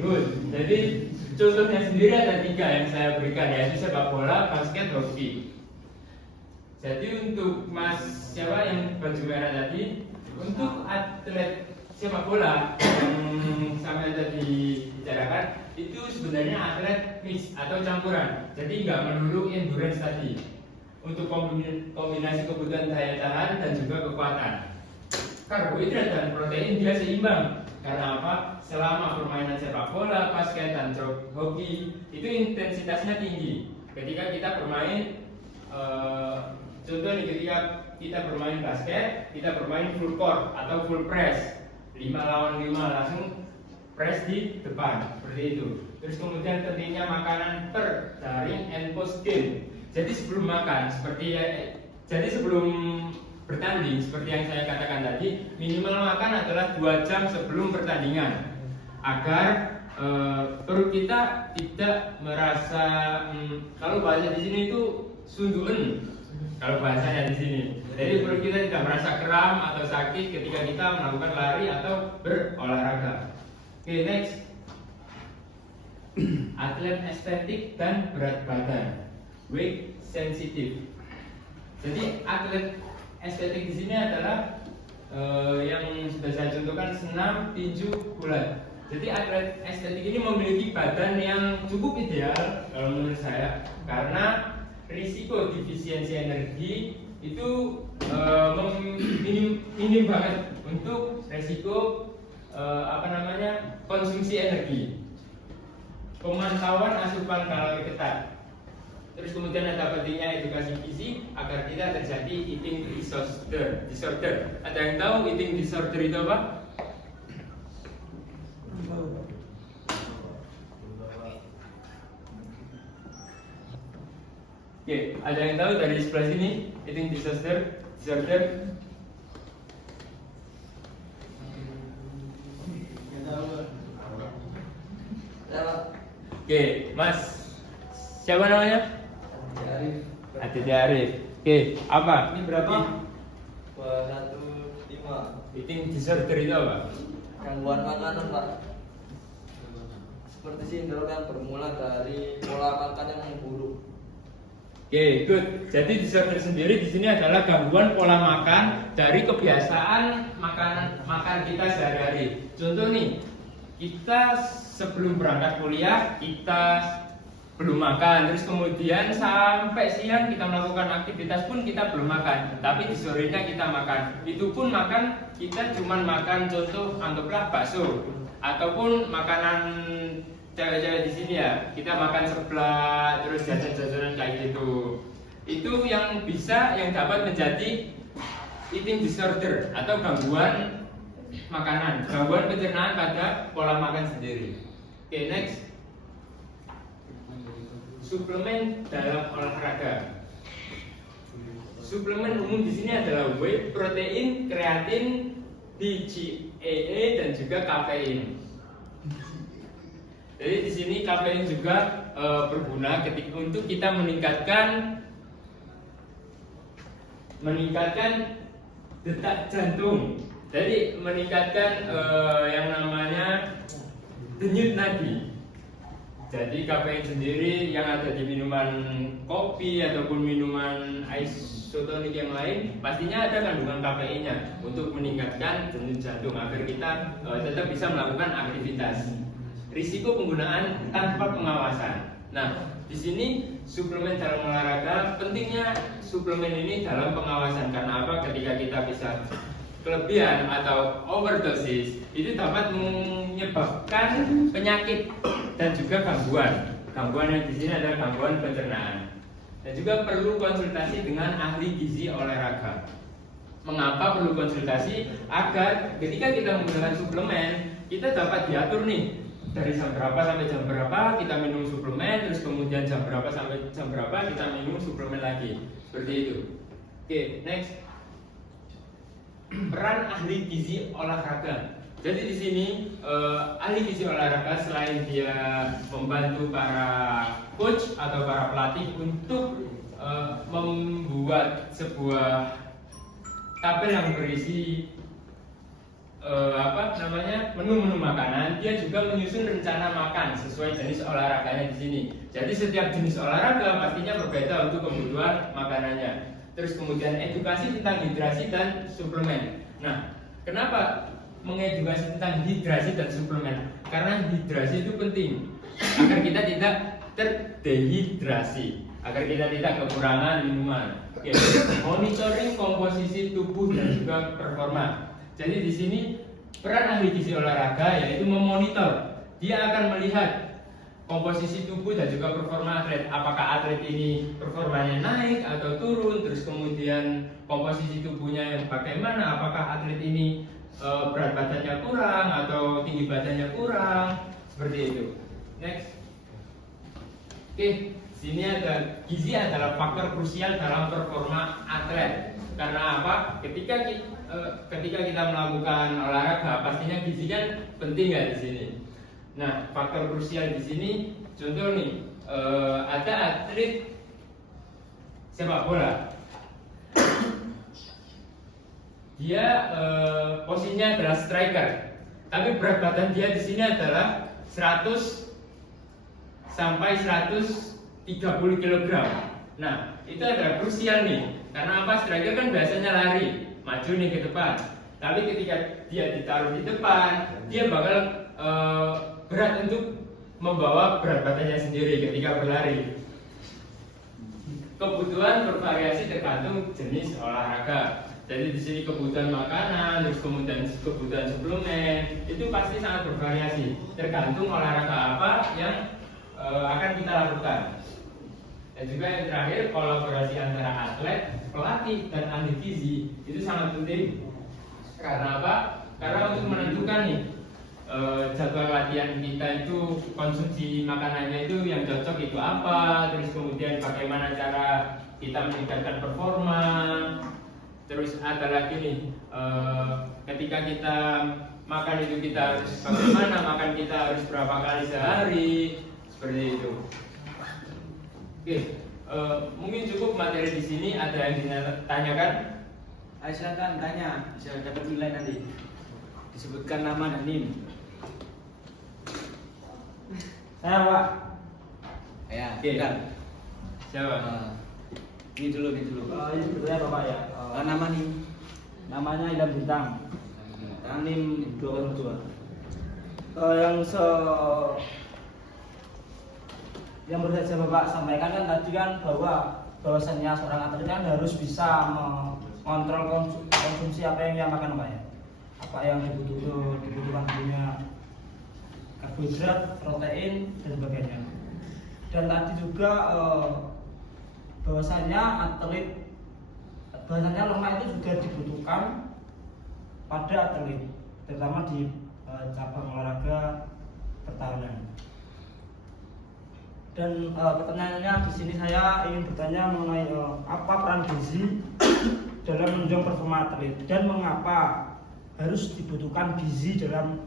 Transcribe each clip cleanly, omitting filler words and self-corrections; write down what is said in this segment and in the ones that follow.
Good. Jadi contohnya sendiri ada 3 yang saya berikan, yaitu sepak bola, basket, hoki. Jadi untuk Mas siapa yang baju merah tadi, untuk atlet sepak bola yang sampai tadi bicarakan, itu sebenarnya atlet mix atau campuran. Jadi nggak melulu endurance tadi. Untuk kombinasi kebutuhan daya tahan dan juga kekuatan. Karbohidrat dan protein dia seimbang. Karena apa? Selama permainan sepak bola, basket, dan hoki itu intensitasnya tinggi. Ketika kita bermain contoh nih, ketika kita bermain basket, kita bermain full court atau full press 5 lawan 5 langsung press di depan seperti itu. Terus kemudian pentingnya makanan per daring and post game. Jadi sebelum makan jadi sebelum bertanding seperti yang saya katakan tadi, minimal makan adalah 2 jam sebelum pertandingan agar perut kita tidak merasa kalau bahasa di sini itu sunduen. Kalau bahasanya di sini, jadi perut kita tidak merasa kram atau sakit ketika kita melakukan lari atau berolahraga. Oke, next. Atlet estetik dan berat badan, weight sensitive. Jadi atlet estetik di sini adalah yang sudah saya contohkan senam, tinju, gulat. Jadi atlet estetik ini memiliki badan yang cukup ideal kalau menurut saya, karena risiko defisiensi energi itu minim banget untuk risiko konsumsi energi. Pemantauan asupan kalori ketat. Terus kemudian ada pentingnya edukasi gizi agar tidak terjadi eating disorder. Ada yang tahu eating disorder itu apa? Oke, ada yang tahu dari sebelah sini eating disorder? Oke, Mas siapa namanya? Aditya Arif. Oke, apa? Ini berapa? 215. Eating disorder itu apa? Gangguan makanan, Pak. Seperti sindrom yang bermula dari pola makan yang buruk. Oke, good. Jadi disorder sendiri di sini adalah gangguan pola makan dari kebiasaan makan kita sehari-hari. Contoh nih, kita sebelum berangkat kuliah kita belum makan, terus kemudian sampai siang kita melakukan aktivitas pun kita belum makan, tapi di sorenya kita makan. Itu pun makan kita cuman makan contoh anggaplah bakso ataupun makanan cewek-cewek di sini ya, kita makan seblak terus jajan-jajanan kayak gitu. Itu yang dapat menjadi eating disorder atau gangguan makanan, gangguan pencernaan pada pola makan sendiri. Oke, next. Suplemen dalam olahraga. Suplemen umum di sini adalah whey protein, kreatin, BCAA dan juga kafein. Jadi di sini kafein juga berguna ketika untuk kita meningkatkan detak jantung. Jadi meningkatkan yang namanya denyut nadi. Jadi kafein sendiri yang ada di minuman kopi ataupun minuman isotonik yang lain pastinya ada kandungan kafeinnya untuk meningkatkan denyut jantung agar kita tetap bisa melakukan aktivitas. Risiko penggunaan tanpa pengawasan. Nah, di sini suplemen dalam olahraga, pentingnya suplemen ini dalam pengawasan. Karena apa? Ketika kita bisa kelebihan atau overdosis, itu dapat menyebabkan penyakit dan juga gangguan. Gangguan yang di sini adalah gangguan pencernaan. Dan juga perlu konsultasi dengan ahli gizi olahraga. Mengapa perlu konsultasi? Agar ketika kita menggunakan suplemen, kita dapat diatur nih. Dari jam berapa sampai jam berapa kita minum suplemen, terus kemudian jam berapa sampai jam berapa kita minum suplemen lagi. Seperti itu. Oke, next. Peran ahli gizi olahraga. Jadi di sini ahli gizi olahraga selain dia membantu para coach atau para pelatih untuk membuat sebuah tabel yang berisi menu-menu makanan, dia juga menyusun rencana makan sesuai jenis olahraganya di sini. Jadi setiap jenis olahraga pastinya berbeda untuk kebutuhan makanannya. Terus kemudian edukasi tentang hidrasi dan suplemen. Nah, kenapa mengedukasi tentang hidrasi dan suplemen? Karena hidrasi itu penting agar kita tidak terdehidrasi, agar kita tidak kekurangan minuman. Oke. Monitoring komposisi tubuh dan juga performa. Jadi di sini peran ahli gizi olahraga yaitu memonitor. Dia akan melihat komposisi tubuh dan juga performa atlet. Apakah atlet ini performanya naik atau turun, terus kemudian komposisi tubuhnya yang bagaimana, apakah atlet ini berat badannya kurang atau tinggi badannya kurang, seperti itu. Next. Oke, sini ada gizi adalah faktor krusial dalam performa atlet. Karena apa? Ketika kita melakukan olahraga, pastinya gizi kan penting ya di sini. Nah, faktor krusial di sini, contoh nih, ada atlet sepak bola. Dia posisinya adalah striker, tapi berat badan dia di sini adalah 100 sampai 130 kg. Nah, itu adalah krusial nih. Karena apa? Striker kan biasanya lari, maju nih ke depan. Tapi ketika dia ditaruh di depan, dia bakal berat untuk membawa berat badannya sendiri ketika berlari. Kebutuhan bervariasi tergantung jenis olahraga. Jadi di sini kebutuhan makanan, terus kemudian kebutuhan suplemen itu pasti sangat bervariasi. Tergantung olahraga apa yang akan kita lakukan. Dan juga yang terakhir, kolaborasi antara atlet, pelatih, dan ahli gizi itu sangat penting. Karena apa? Karena untuk menentukan nih jadwal latihan kita itu, konsumsi makanannya itu yang cocok itu apa, terus kemudian bagaimana cara kita meningkatkan performa. Terus ada lagi nih, ketika kita makan itu kita harus bagaimana, makan kita harus berapa kali sehari, seperti itu. Oke, mungkin cukup materi di sini. Ada yang ditanyakan? Ayo silakan tanya, bisa dapat nilai nanti. Disebutkan nama dan NIM. Saya Pak. Ya, Oke. Siapa? Ini dulu. Ini sebetulnya Bapak ya. Nama NIM. Namanya Ilham Bintang. NIM 202. Yang baru saja Bapak sampaikan kan tadi kan bahwasannya seorang atlet kan harus bisa mengontrol konsumsi apa yang dia makan Pak ya. Apa yang dibutuhkan tubuhnya, karbohidrat, protein dan sebagainya. Dan tadi juga bahwasanya lemak itu juga dibutuhkan pada atlet, terutama di cabang olahraga pertahanan. Dan pertanyaannya di sini saya ingin bertanya mengenai apa peran gizi dalam menunjang performa atlet dan mengapa harus dibutuhkan gizi dalam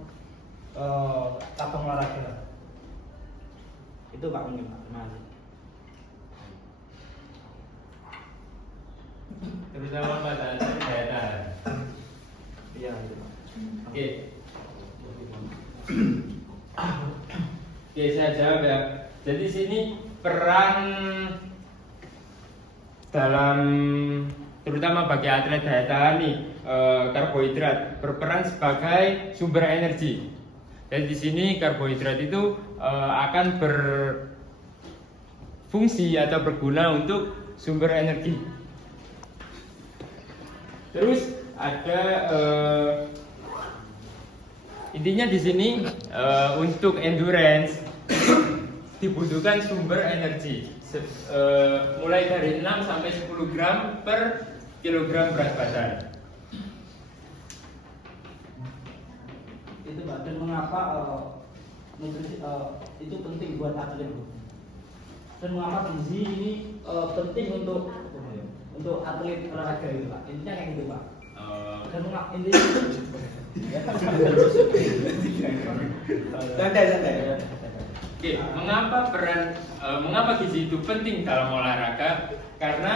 cabang olahraga. Itu Pak mungkin Pak. Terima kasih. Terutama pada daya tahan. Iya itu Pak. Oke. Oke, saya jawab ya. Jadi sini peran dalam terutama bagi atlet daya tahan nih, karbohidrat berperan sebagai sumber energi. Jadi di sini karbohidrat itu akan berfungsi atau berguna untuk sumber energi. Terus ada intinya di sini untuk endurance dibutuhkan sumber energi mulai dari 6 sampai 10 gram per kilogram berat badan. Itu Pak, dan mengapa nutrisi itu penting buat atlet Bu? Dan mengapa gizi ini penting untuk atlet olahraga itu Pak? Intinya kayak gitu Pak. Dan mengapa intinya Santai. Oke, mengapa gizi itu penting dalam olahraga? Karena